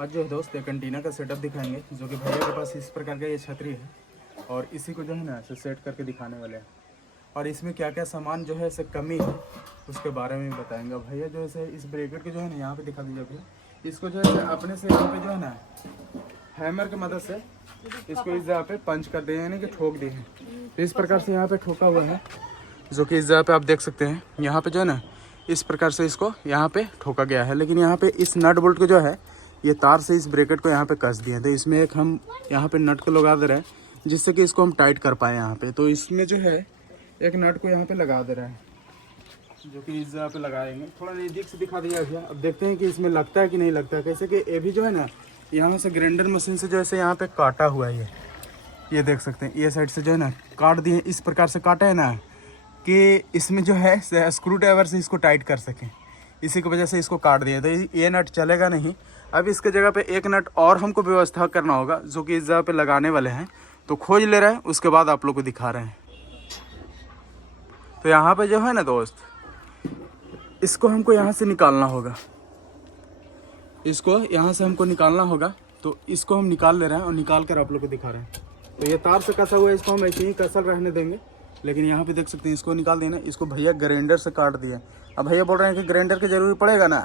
आज जो है दोस्त एक एंटीना का सेटअप दिखाएंगे जो कि भैया के पास इस प्रकार का ये छतरी है और इसी को जो है ना ऐसे सेट करके दिखाने वाले हैं। और इसमें क्या क्या सामान जो है ऐसे कमी है उसके बारे में भी बताएंगे। भैया जो है इस ब्रेकेट को जो है ना यहाँ पे दिखा दीजिए भैया। इसको जो है अपने से यहाँ पे जो है ना हैमर की मदद से इसको इस जगह पे पंच कर दिए यानी कि ठोक दिए हैं। तो इस प्रकार से यहाँ पे ठोका हुआ है जो कि इस जगह पे आप देख सकते हैं। यहाँ पे जो है ना इस प्रकार से इसको यहाँ पे ठोका गया है, लेकिन यहाँ पे इस नट बोल्ट को जो है ये तार से इस ब्रेकेट को यहाँ पे कस दिए। तो इसमें एक हम यहाँ पे नट को लगा दे रहे हैं जिससे कि इसको हम टाइट कर पाए यहाँ पे। तो इसमें जो है एक नट को यहाँ पे लगा दे रहे हैं जो कि इस जगह पे लगाएंगे। थोड़ा नज़दीक से दिखा दिया भैया। अब देखते हैं कि इसमें लगता है कि नहीं लगता है। कैसे कि ये भी जो है ना यहाँ से ग्राइंडर मशीन से जो है यहाँ पे काटा हुआ है। ये देख सकते हैं, ये साइड से जो है ना काट दिए, इस प्रकार से काटा है ना कि इसमें जो है स्क्रू ड्राइवर से इसको टाइट कर सकें। इसी की वजह से इसको काट दिया। तो ये नट चलेगा नहीं। अब इसके जगह पे एक नट और हमको व्यवस्था करना होगा जो कि इस जगह पे लगाने वाले हैं। तो खोज ले रहे हैं, उसके बाद आप लोग को दिखा रहे हैं। तो यहाँ पे जो है ना दोस्त, इसको हमको यहाँ से निकालना होगा। इसको यहाँ से हमको निकालना होगा। तो इसको हम निकाल ले रहे हैं और निकाल कर आप लोग को दिखा रहे हैं। तो ये तार से कसा हुआ है, इसको हम ऐसे ही कसर रहने देंगे। लेकिन यहाँ पे देख सकते हैं इसको निकाल देना। इसको भैया ग्राइंडर से काट दिया। अब भैया बोल रहे हैं कि ग्राइंडर की जरूरी पड़ेगा ना,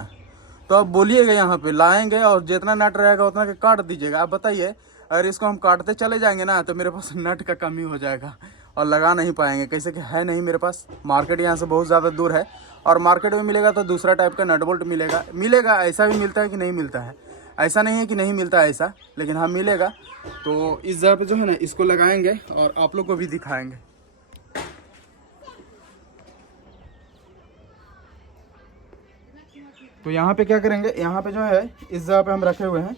तो आप बोलिएगा यहाँ पे लाएंगे और जितना नट रहेगा उतना के काट दीजिएगा। आप बताइए, अगर इसको हम काटते चले जाएंगे ना तो मेरे पास नट का कमी हो जाएगा और लगा नहीं पाएंगे। कैसे कि है नहीं मेरे पास, मार्केट यहाँ से बहुत ज़्यादा दूर है। और मार्केट में मिलेगा तो दूसरा टाइप का नट बोल्ट मिलेगा। ऐसा भी मिलता है कि नहीं मिलता है, ऐसा नहीं है कि नहीं मिलता है ऐसा, लेकिन हाँ मिलेगा। तो इस जगह पे जो है ना इसको लगाएंगे और आप लोग को भी दिखाएंगे। तो यहाँ पे क्या करेंगे, यहाँ पे जो है इस जगह पे हम रखे हुए हैं।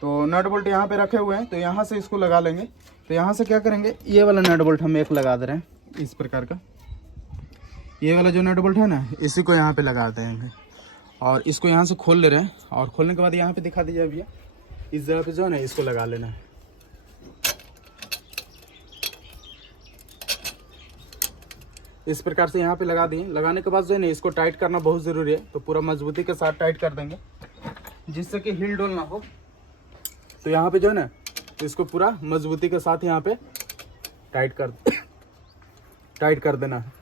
तो नट बोल्ट यहाँ पे रखे हुए हैं, तो यहाँ से इसको लगा लेंगे। तो यहाँ से क्या करेंगे, ये वाला नट बोल्ट हम एक लगा दे रहे हैं इस प्रकार का। ये वाला जो नट बोल्ट है ना इसी को यहाँ पे लगा देंगे और इसको यहाँ से खोल ले रहे हैं। और खोलने के बाद यहाँ पे दिखा दीजिए भैया, इस जगह पे जो है ना इसको लगा लेना है। इस प्रकार से यहाँ पे लगा दिए। लगाने के बाद जो है ना इसको टाइट करना बहुत ज़रूरी है। तो पूरा मजबूती के साथ टाइट कर देंगे जिससे कि हिल डोल ना हो। तो यहाँ पे जो है ना इसको पूरा मजबूती के साथ यहाँ पे टाइट कर देना है।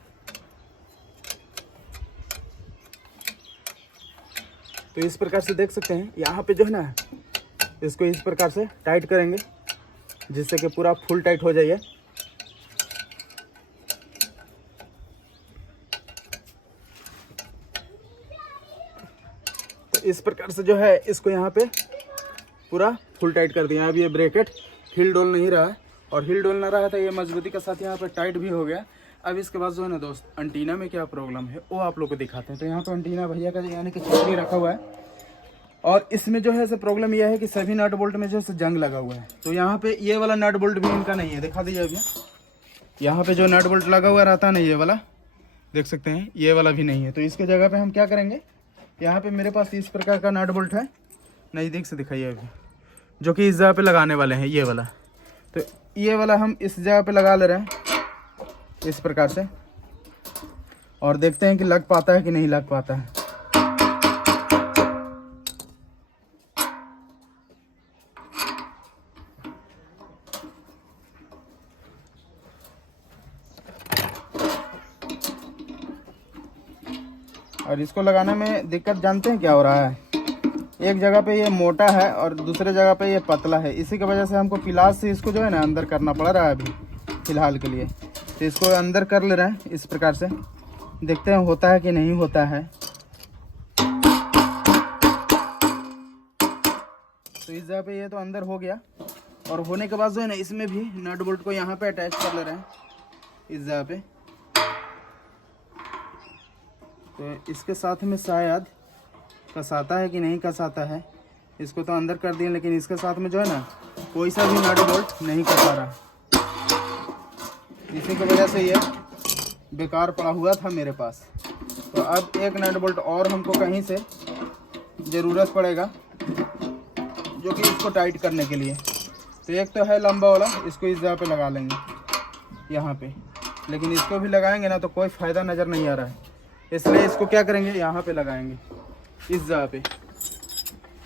तो इस प्रकार से देख सकते हैं यहाँ पे जो है ना इसको इस प्रकार से टाइट करेंगे जिससे कि पूरा फुल टाइट हो जाइए। तो इस प्रकार से जो है इसको यहाँ पे पूरा फुल टाइट कर दिया। अब ये ब्रेकेट हिल डोल नहीं रहा है, और हिल डोल ना रहा था ये मजबूती के साथ यहाँ पे टाइट भी हो गया। अब इसके बाद जो है ना दोस्त एंटीना में क्या प्रॉब्लम है वो आप लोग को दिखाते हैं। तो यहाँ पे एंटीना भैया का यानी कि छतरी रखा हुआ है और इसमें जो है प्रॉब्लम यह है कि सभी नट बोल्ट में जो है जंग लगा हुआ है। तो यहाँ पे ये वाला नट बोल्ट भी इनका नहीं है, दिखा दीजिए भैया। यहाँ पे जो नट बोल्ट लगा हुआ रहता है ना ये वाला, देख सकते हैं ये वाला भी नहीं है। तो इसके जगह पे हम क्या करेंगे, यहाँ पे मेरे पास इस प्रकार का नट बोल्ट है, नज़दीक से दिखाइए अभी, जो कि इस जगह पे लगाने वाले हैं ये वाला। तो ये वाला हम इस जगह पे लगा ले रहे हैं इस प्रकार से, और देखते हैं कि लग पाता है कि नहीं लग पाता है। और इसको लगाने में दिक्कत जानते हैं क्या हो रहा है, एक जगह पे ये मोटा है और दूसरे जगह पे ये पतला है। इसी की वजह से हमको पिलास से इसको जो है ना अंदर करना पड़ रहा है अभी फ़िलहाल के लिए। तो इसको अंदर कर ले रहे हैं इस प्रकार से, देखते हैं होता है कि नहीं होता है। तो इस जगह पे ये तो अंदर हो गया, और होने के बाद जो है ना इसमें भी नट बोल्ट को यहाँ पे अटैच कर ले रहे हैं इस जगह पे। तो इसके साथ में शायद कसाता है कि नहीं कसाता है, इसको तो अंदर कर दिए, लेकिन इसके साथ में जो है ना कोई सा भी नट बोल्ट नहीं कसा रहा। इसी की वजह से ये बेकार पड़ा हुआ था मेरे पास। तो अब एक नट बोल्ट और हमको कहीं से ज़रूरत पड़ेगा जो कि इसको टाइट करने के लिए। तो एक तो है लंबा वाला, इसको इस जगह पे लगा लेंगे यहाँ पे, लेकिन इसको भी लगाएंगे ना तो कोई फ़ायदा नज़र नहीं आ रहा है, इसलिए इसको क्या करेंगे यहाँ पे लगाएंगे इस जगह पे।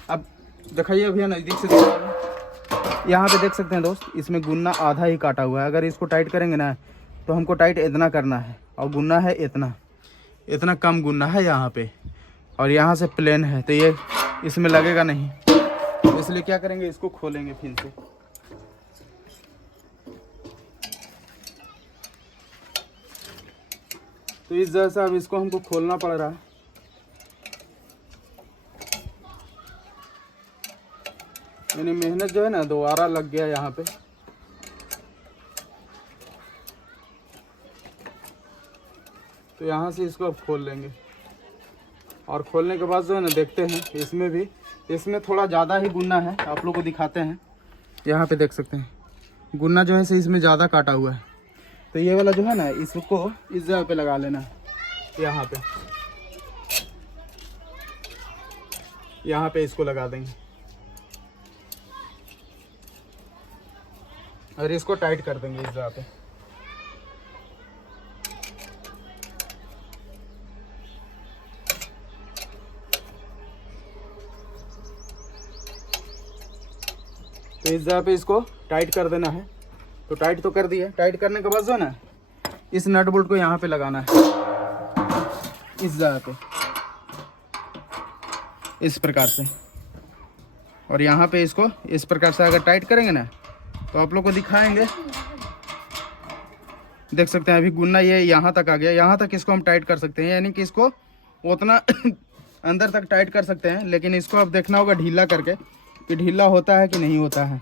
अब दिखाइए भैया, नज़दीक से दिखाइए। यहाँ पे देख सकते हैं दोस्त, इसमें गुन्ना आधा ही काटा हुआ है। अगर इसको टाइट करेंगे ना तो हमको टाइट इतना करना है, और गुन्ना है इतना कम गुन्ना है यहाँ पे, और यहाँ से प्लेन है, तो ये इसमें लगेगा नहीं। इसलिए क्या करेंगे, इसको खोलेंगे फिर से। तो इस जैसा अब इसको हमको खोलना पड़ रहा है। यानी मेहनत जो है ना दोबारा लग गया यहाँ पे। तो यहाँ से इसको अब खोल लेंगे, और खोलने के बाद जो है ना देखते हैं इसमें थोड़ा ज़्यादा ही गुन्ना है। आप लोग को दिखाते हैं, यहाँ पे देख सकते हैं गुन्ना जो है से इसमें ज़्यादा काटा हुआ है। तो ये वाला जो है ना इसको इस जगह पे लगा लेना है, यहाँ पे इसको लगा देंगे, और इसको टाइट कर देंगे इस जगह पे। तो इस जगह पे इसको टाइट कर देना है। तो टाइट तो कर दिया। टाइट करने के बाद जो है ना इस नट बोल्ट को यहाँ पे लगाना है, इस जगह पे इस प्रकार से, और यहाँ पे इसको इस प्रकार से अगर टाइट करेंगे ना तो आप लोग को दिखाएंगे। देख सकते हैं अभी गुन्ना ये यहाँ तक आ गया। यहाँ तक इसको हम टाइट कर सकते हैं, यानी कि इसको उतना अंदर तक टाइट कर सकते हैं। लेकिन इसको अब देखना होगा ढीला करके कि ढीला होता है कि नहीं होता है।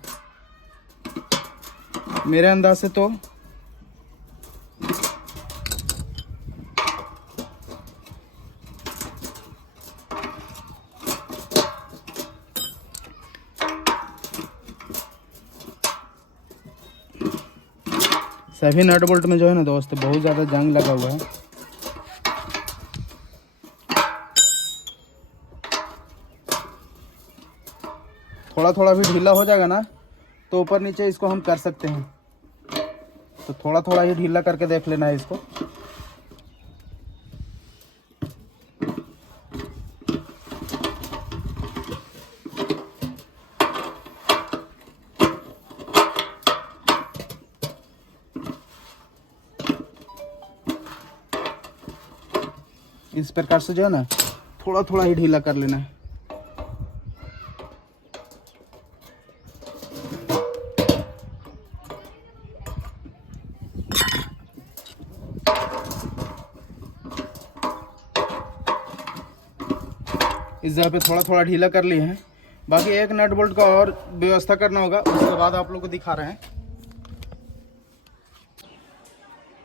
मेरे अंदाज से तो सभी नट बोल्ट में जो है ना दोस्त बहुत ज़्यादा जंग लगा हुआ है। थोड़ा थोड़ा भी ढीला हो जाएगा ना तो ऊपर नीचे इसको हम कर सकते हैं। तो थोड़ा थोड़ा ही ढीला करके देख लेना है इसको। इस प्रकार से जो है ना थोड़ा थोड़ा ही ढीला कर लेना है। इस जगह पे थोड़ा थोड़ा ढीला कर लिए हैं। बाकी एक नट बोल्ट का और व्यवस्था करना होगा, उसके बाद आप लोग को दिखा रहे हैं।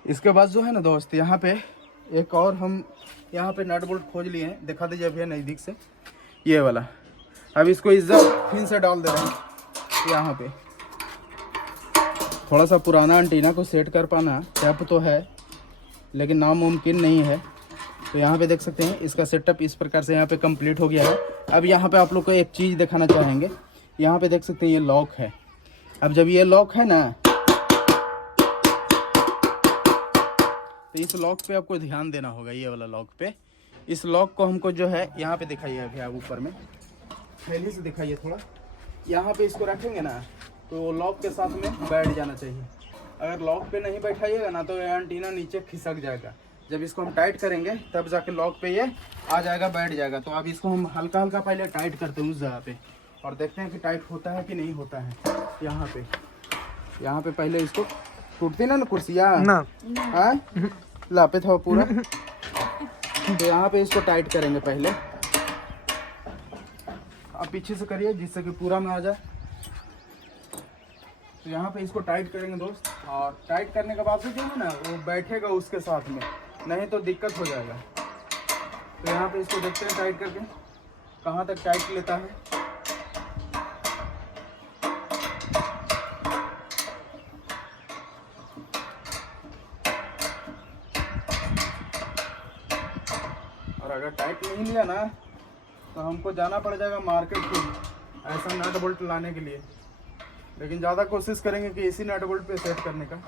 इसके बाद जो है ना दोस्त यहाँ पे एक और हम यहाँ पे नट बोल्ट खोज लिए हैं। दिखा दीजिए भैया नज़दीक से, ये वाला। अब इसको इस जगह फिर से डाल दे रहे हैं। यहाँ पे थोड़ा सा पुराना एंटीना को सेट कर पाना टैप तो है, लेकिन नामुमकिन नहीं है। तो यहाँ पे देख सकते हैं इसका सेटअप इस प्रकार से यहाँ पे कंप्लीट हो गया है। अब यहाँ पे आप लोग को एक चीज़ दिखाना चाहेंगे। यहाँ पे देख सकते हैं ये लॉक है। अब जब ये लॉक है ना तो इस लॉक पे आपको ध्यान देना होगा, ये वाला लॉक पे। इस लॉक को हमको जो है यहाँ पे दिखाइए अभी आप ऊपर में पहले से दिखाइए थोड़ा। यहाँ पे इसको रखेंगे ना तो लॉक के साथ में बैठ जाना चाहिए। अगर लॉक पे नहीं बैठाइएगा ना तो ये एंटीना नीचे खिसक जाएगा। जब इसको हम टाइट करेंगे तब जाके लॉक पे ये आ जाएगा, बैठ जाएगा। तो अब इसको हम हल्का हल्का पहले टाइट करते हैं उस जगह पे, और देखते हैं कि टाइट होता है कि नहीं होता है। यहाँ पे पहले इसको टूटती ना कुर्सियाँ ना लापे था पूरा। तो यहाँ पे इसको टाइट करेंगे पहले। अब पीछे से करिए जिससे कि पूरा में आ जाए। तो यहाँ पे इसको टाइट करेंगे दोस्त, और टाइट करने के बाद जो है ना वो बैठेगा उसके साथ में, नहीं तो दिक्कत हो जाएगा। तो यहाँ पे इसको देखते हैं टाइट करके कहाँ तक टाइट लेता है। और अगर टाइट नहीं लिया ना तो हमको जाना पड़ जाएगा मार्केट में ऐसा नट बोल्ट लाने के लिए। लेकिन ज़्यादा कोशिश करेंगे कि इसी नट बोल्ट पे सेट करने का।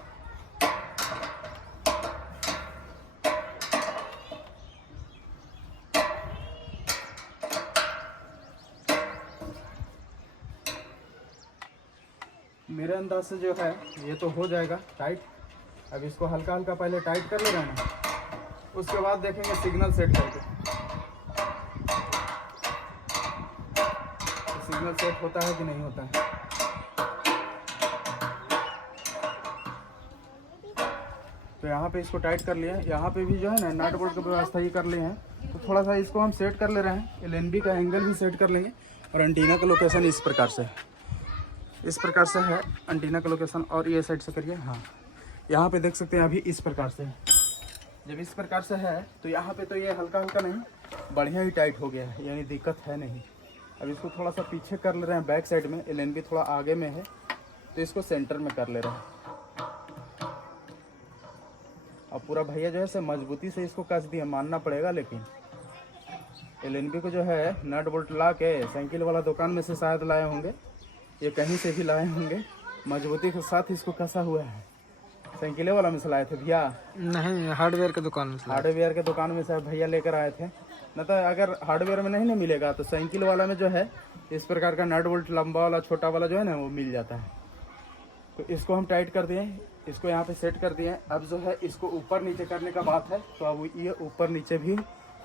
मेरे अंदाज से जो है ये तो हो जाएगा टाइट। अब इसको हल्का हल्का पहले टाइट कर ले रहे हैं ना, उसके बाद देखेंगे सिग्नल सेट करके सिग्नल सेट होता है कि नहीं होता है। तो यहाँ पे इसको टाइट कर लिया। यहाँ पे भी जो है ना नट बोल्ट की व्यवस्था ही कर लिए हैं। तो थोड़ा सा इसको हम सेट कर ले रहे हैं। एलएनबी का एंगल भी सेट कर लेंगे। और एंटीना का लोकेशन इस प्रकार से है एंटीना का लोकेशन। और ये साइड से करिए, हाँ यहाँ पे देख सकते हैं अभी इस प्रकार से है। जब इस प्रकार से है तो यहाँ पे तो ये हल्का हल्का नहीं, बढ़िया ही टाइट हो गया है, यानी दिक्कत है नहीं। अब इसको थोड़ा सा पीछे कर ले रहे हैं बैक साइड में। एलएनबी थोड़ा आगे में है तो इसको सेंटर में कर ले रहे हैं। अब पूरा भैया जो है से मजबूती से इसको कस दिया, मानना पड़ेगा। लेकिन एलएनबी को जो है नट बोल्ट ला के साइकिल वाला दुकान में से शायद लाए होंगे, ये कहीं से भी लाए होंगे। मजबूती के साथ इसको कसा हुआ है। साइकिल वाला में से लाए थे भैया? नहीं, हार्डवेयर के दुकान में। हार्डवेयर के दुकान में से भैया लेकर आए थे। न तो अगर हार्डवेयर में नहीं मिलेगा तो साइकिल वाला में जो है इस प्रकार का नट बोल्ट लंबा वाला छोटा वाला जो है ना वो मिल जाता है। तो इसको हम टाइट कर दिए, इसको यहाँ पे सेट कर दिए। अब जो है इसको ऊपर नीचे करने का बात है, तो अब ये ऊपर नीचे भी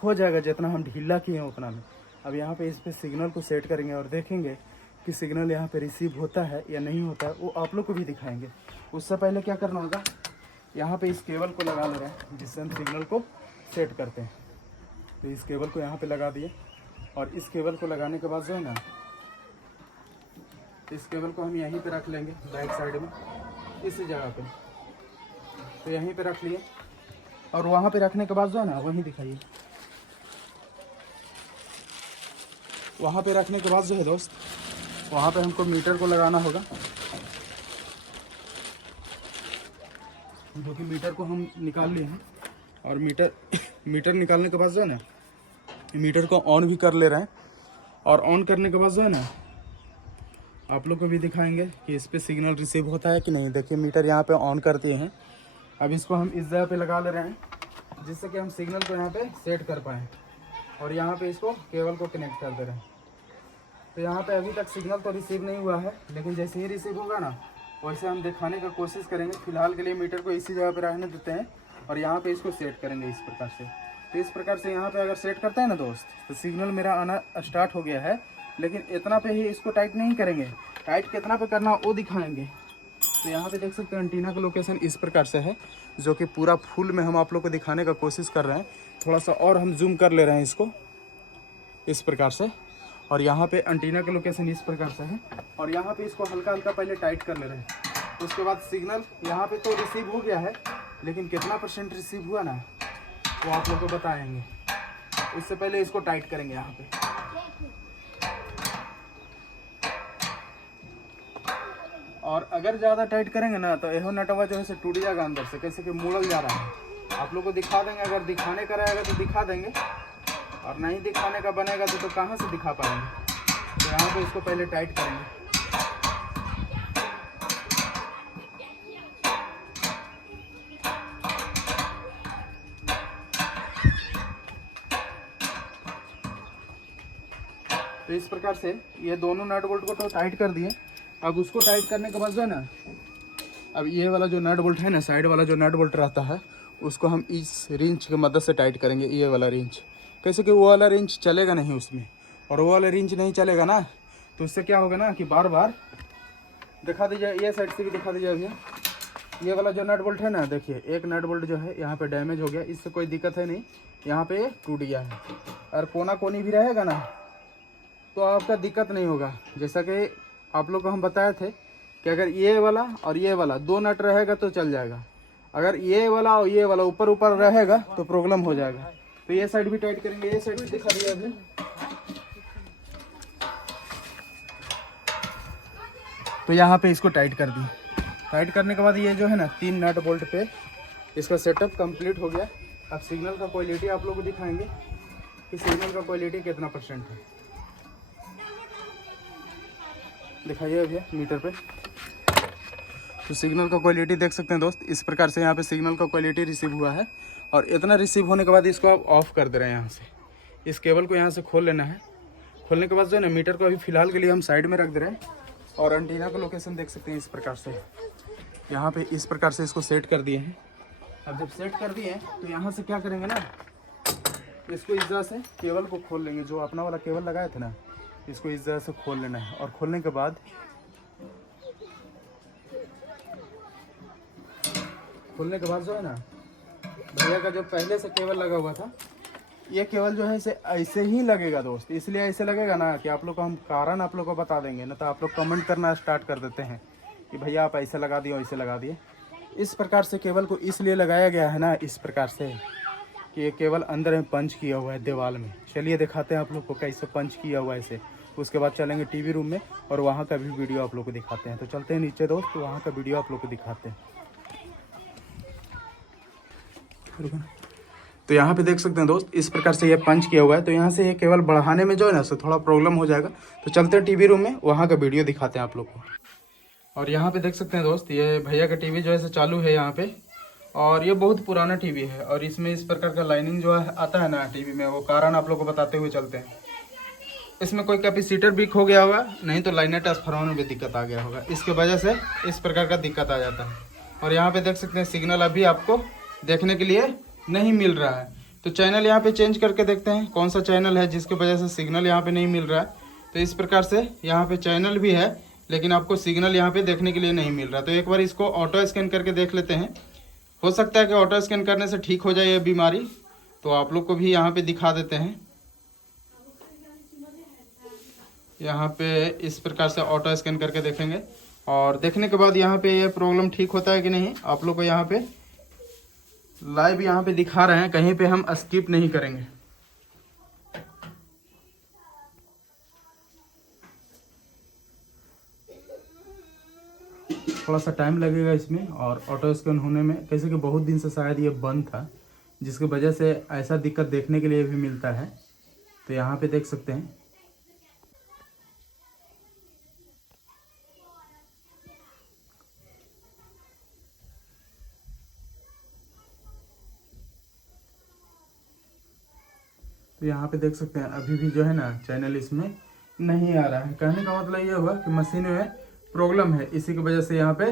हो जाएगा जितना हम ढीला किए हैं उतना में। अब यहाँ पे इस पे सिग्नल को सेट करेंगे और देखेंगे कि सिग्नल यहाँ पे रिसीव होता है या नहीं होता है, वो आप लोग को भी दिखाएंगे। उससे पहले क्या करना होगा, यहाँ पे इस केबल को लगा ले रहे हैं जिससे हम सिग्नल को सेट करते हैं। तो इस केबल को यहाँ पे लगा दिए। और इस केबल को लगाने के बाद जो है ना, इस केबल को हम यहीं पे रख लेंगे बैक साइड में इसी जगह पे। तो यहीं पे रख लिए। और वहाँ पे रखने के बाद जो है ना, वहीं दिखाइए, वहाँ पे रखने के बाद जो है दोस्त, वहाँ पे हमको मीटर को लगाना होगा। जो कि मीटर को हम निकाल लिए हैं। और मीटर निकालने के बाद जो है ना, मीटर को ऑन भी कर ले रहे हैं। और ऑन करने के बाद जो है ना, आप लोग को भी दिखाएंगे कि इस पे सिग्नल रिसीव होता है कि नहीं। देखिए मीटर यहाँ पे ऑन कर दिए हैं। अब इसको हम इस जगह पे लगा ले रहे हैं जिससे कि हम सिग्नल को यहाँ पे सेट कर पाएँ। और यहाँ पे इसको केबल को कनेक्ट कर दे रहे हैं। तो यहाँ पे अभी तक सिग्नल तो रिसीव नहीं हुआ है, लेकिन जैसे ही रिसीव होगा ना वैसे हम दिखाने का कोशिश करेंगे। फिलहाल के लिए मीटर को इसी जगह पे रहने देते हैं और यहाँ पे इसको सेट करेंगे इस प्रकार से। तो इस प्रकार से यहाँ पे अगर सेट करते हैं ना दोस्त, तो सिग्नल मेरा आना स्टार्ट हो गया है। लेकिन इतना पे ही इसको टाइट नहीं करेंगे, टाइट कितना पे करना वो दिखाएंगे। तो यहाँ पे देख सकते हैं एंटीना का लोकेशन इस प्रकार से है, जो कि पूरा फुल में हम आप लोग को दिखाने का कोशिश कर रहे हैं। थोड़ा सा और हम जूम कर ले रहे हैं इसको इस प्रकार से। और यहाँ पे एंटीना का लोकेशन इस प्रकार से है। और यहाँ पे इसको हल्का हल्का पहले टाइट कर ले रहे हैं। उसके बाद सिग्नल यहाँ पे तो रिसीव हो गया है, लेकिन कितना % रिसीव हुआ ना वो आप लोग को बताएंगे। उससे पहले इसको टाइट करेंगे यहाँ पे। और अगर ज़्यादा टाइट करेंगे ना तो यह नटवा जो है से टूट जाएगा अंदर से, कैसे कि मुड़ल जा रहा है। आप लोग को दिखा देंगे, अगर दिखाने का रहेगा तो दिखा देंगे, और नहीं दिखाने का बनेगा तो कहाँ से दिखा पाएंगे। तो यहाँ पे इसको पहले टाइट करेंगे। तो इस प्रकार से ये दोनों नट बोल्ट को तो टाइट कर दिए। अब उसको टाइट करने के बाद जो है ना, अब ये वाला जो नट बोल्ट है ना, साइड वाला जो नट बोल्ट रहता है, उसको हम इस रिंच की मदद से टाइट करेंगे। ये वाला रिंच, कैसे कि वो वाला रिंच चलेगा नहीं उसमें, और वो वाला रिंच नहीं चलेगा ना, तो उससे क्या होगा ना कि बार बार दिखा दीजिए, ये साइड से भी दिखा दीजिए भैया। ये वाला जो नट बोल्ट है ना, देखिए एक नट बोल्ट जो है यहाँ पे डैमेज हो गया, इससे कोई दिक्कत है नहीं, यहाँ पे टूट गया है। और कोना कोनी भी रहेगा ना तो आपका दिक्कत नहीं होगा। जैसा कि आप लोग को हम बताए थे कि अगर ये वाला और ये वाला दो नट रहेगा तो चल जाएगा, अगर ये वाला और ये वाला ऊपर ऊपर रहेगा तो प्रॉब्लम हो जाएगा। तो ये साइड भी टाइट करेंगे, ये साइड भी दिखा दिया अभी। तो यहाँ पे इसको टाइट कर दिए। टाइट करने के बाद ये जो है ना 3 नट बोल्ट पे इसका सेटअप कंप्लीट हो गया। अब सिग्नल का क्वालिटी आप लोग को दिखाएंगे कि सिग्नल का क्वालिटी कितना % है। दिखाइए भैया मीटर पे। तो सिग्नल का क्वालिटी देख सकते हैं दोस्त, इस प्रकार से यहाँ पे सिग्नल का क्वालिटी रिसीव हुआ है। और इतना रिसीव होने के बाद इसको आप ऑफ कर दे रहे हैं। यहाँ से इस केबल को यहाँ से खोल लेना है। खोलने के बाद जो है ना मीटर को अभी फ़िलहाल के लिए हम साइड में रख दे रहे हैं। और एंटीना का लोकेशन देख सकते हैं इस प्रकार से। यहाँ पे इस प्रकार से इसको सेट कर दिए हैं। अब जब सेट कर दिए तो यहाँ से क्या करेंगे ना, इसको इस तरह से केबल को खोल लेंगे। जो अपना वाला केबल लगाए थे ना, इसको इस तरह से खोल लेना है। और खोलने के बाद जो है ना, भैया का जो पहले से केबल लगा हुआ था, ये केबल जो है इसे ऐसे ही लगेगा दोस्त। इसलिए ऐसे लगेगा ना कि आप लोग को हम कारण आप लोग को बता देंगे, ना तो आप लोग कमेंट करना स्टार्ट कर देते हैं कि भैया आप ऐसे लगा दिए ऐसे लगा दिए। इस प्रकार से केबल को इसलिए लगाया गया है ना इस प्रकार से कि ये केबल अंदर में पंच किया हुआ है दीवार में। चलिए दिखाते हैं आप लोग को कैसे पंच किया हुआ है इसे। उसके बाद चलेंगे टीवी रूम में और वहाँ का भी वीडियो आप लोग को दिखाते हैं। तो चलते हैं नीचे दोस्त, तो वहाँ का वीडियो आप लोग को दिखाते हैं। तो यहाँ पे देख सकते हैं दोस्त, इस प्रकार से ये पंच किया हुआ है। तो यहाँ से ये केबल बढ़ाने में जो है ना सो थोड़ा प्रॉब्लम हो जाएगा। तो चलते हैं टीवी रूम में, वहाँ का वीडियो दिखाते हैं आप लोग को। और यहाँ पे देख सकते हैं दोस्त, ये भैया का टीवी जो है सो चालू है यहाँ पे। और ये बहुत पुराना टीवी है और इसमें इस प्रकार का लाइनिंग जो है आता है ना टीवी में, वो कारण आप लोग को बताते हुए चलते हैं। इसमें कोई कैपेसिटर वीक हो गया होगा, नहीं तो लाइनें ट्रांसफार्मर में भी दिक्कत आ गया होगा। इसके वजह से इस प्रकार का दिक्कत आ जाता है। और यहाँ पे देख सकते हैं सिग्नल अभी आपको देखने के लिए नहीं मिल रहा है। तो चैनल यहाँ पे चेंज करके देखते हैं कौन सा चैनल है जिसकी वजह से सिग्नल यहाँ पे नहीं मिल रहा है। तो इस प्रकार से यहाँ पे चैनल भी है लेकिन आपको सिग्नल यहाँ पे देखने के लिए नहीं मिल रहा। तो एक बार इसको ऑटो स्कैन करके देख लेते हैं। हो सकता है कि ऑटो स्कैन करने से ठीक हो जाए ये बीमारी। तो आप लोग को भी यहाँ पे दिखा देते हैं। यहाँ पे इस प्रकार से ऑटो स्कैन करके देखेंगे और देखने के बाद यहाँ पे ये प्रॉब्लम ठीक होता है कि नहीं आप लोग को यहाँ पे लाइव यहाँ पे दिखा रहे हैं। कहीं पे हम स्किप नहीं करेंगे। थोड़ा सा टाइम लगेगा इसमें और ऑटो स्कैन होने में, कैसे कि बहुत दिन से शायद ये बंद था जिसकी वजह से ऐसा दिक्कत देखने के लिए भी मिलता है। तो यहाँ पे देख सकते हैं तो यहाँ पे देख सकते हैं अभी भी जो है ना चैनल इसमें नहीं आ रहा है। कहने का मतलब ये हुआ कि मशीन में प्रॉब्लम है, इसी की वजह से यहाँ पे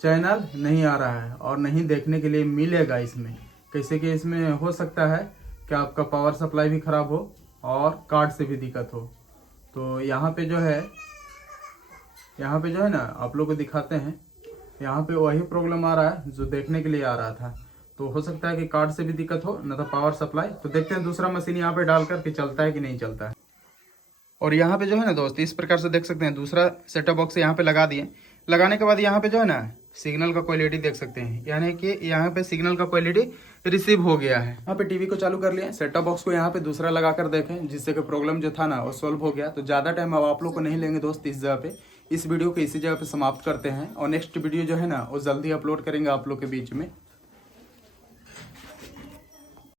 चैनल नहीं आ रहा है और नहीं देखने के लिए मिलेगा इसमें। कैसे कि इसमें हो सकता है कि आपका पावर सप्लाई भी ख़राब हो और कार्ड से भी दिक्कत हो। तो यहाँ पे जो है ना आप लोग को दिखाते हैं। यहाँ पे वही प्रॉब्लम आ रहा है जो देखने के लिए आ रहा था। तो हो सकता है कि कार्ड से भी दिक्कत हो, न तो पावर सप्लाई। तो देखते हैं दूसरा मशीन यहाँ पे डालकर कि चलता है कि नहीं चलता है। और यहाँ पे जो है ना दोस्त, इस प्रकार से देख सकते हैं दूसरा सेटअप बॉक्स यहाँ पे लगा दिए। लगाने के बाद यहाँ पे जो है ना सिग्नल का क्वालिटी देख सकते हैं, यानी कि यहाँ पे सिग्नल का क्वालिटी रिसीव हो गया है। यहाँ पे टीवी को चालू कर लिया, सेटअप बॉक्स को यहाँ पे दूसरा लगा कर देखें जिससे कि प्रॉब्लम जो था ना वो सॉल्व हो गया। तो ज़्यादा टाइम अब आप लोग को नहीं लेंगे दोस्त। इस जगह पे इस वीडियो को इसी जगह पे समाप्त करते हैं और नेक्स्ट वीडियो जो है ना वो जल्दी अपलोड करेंगे आप लोग के बीच में।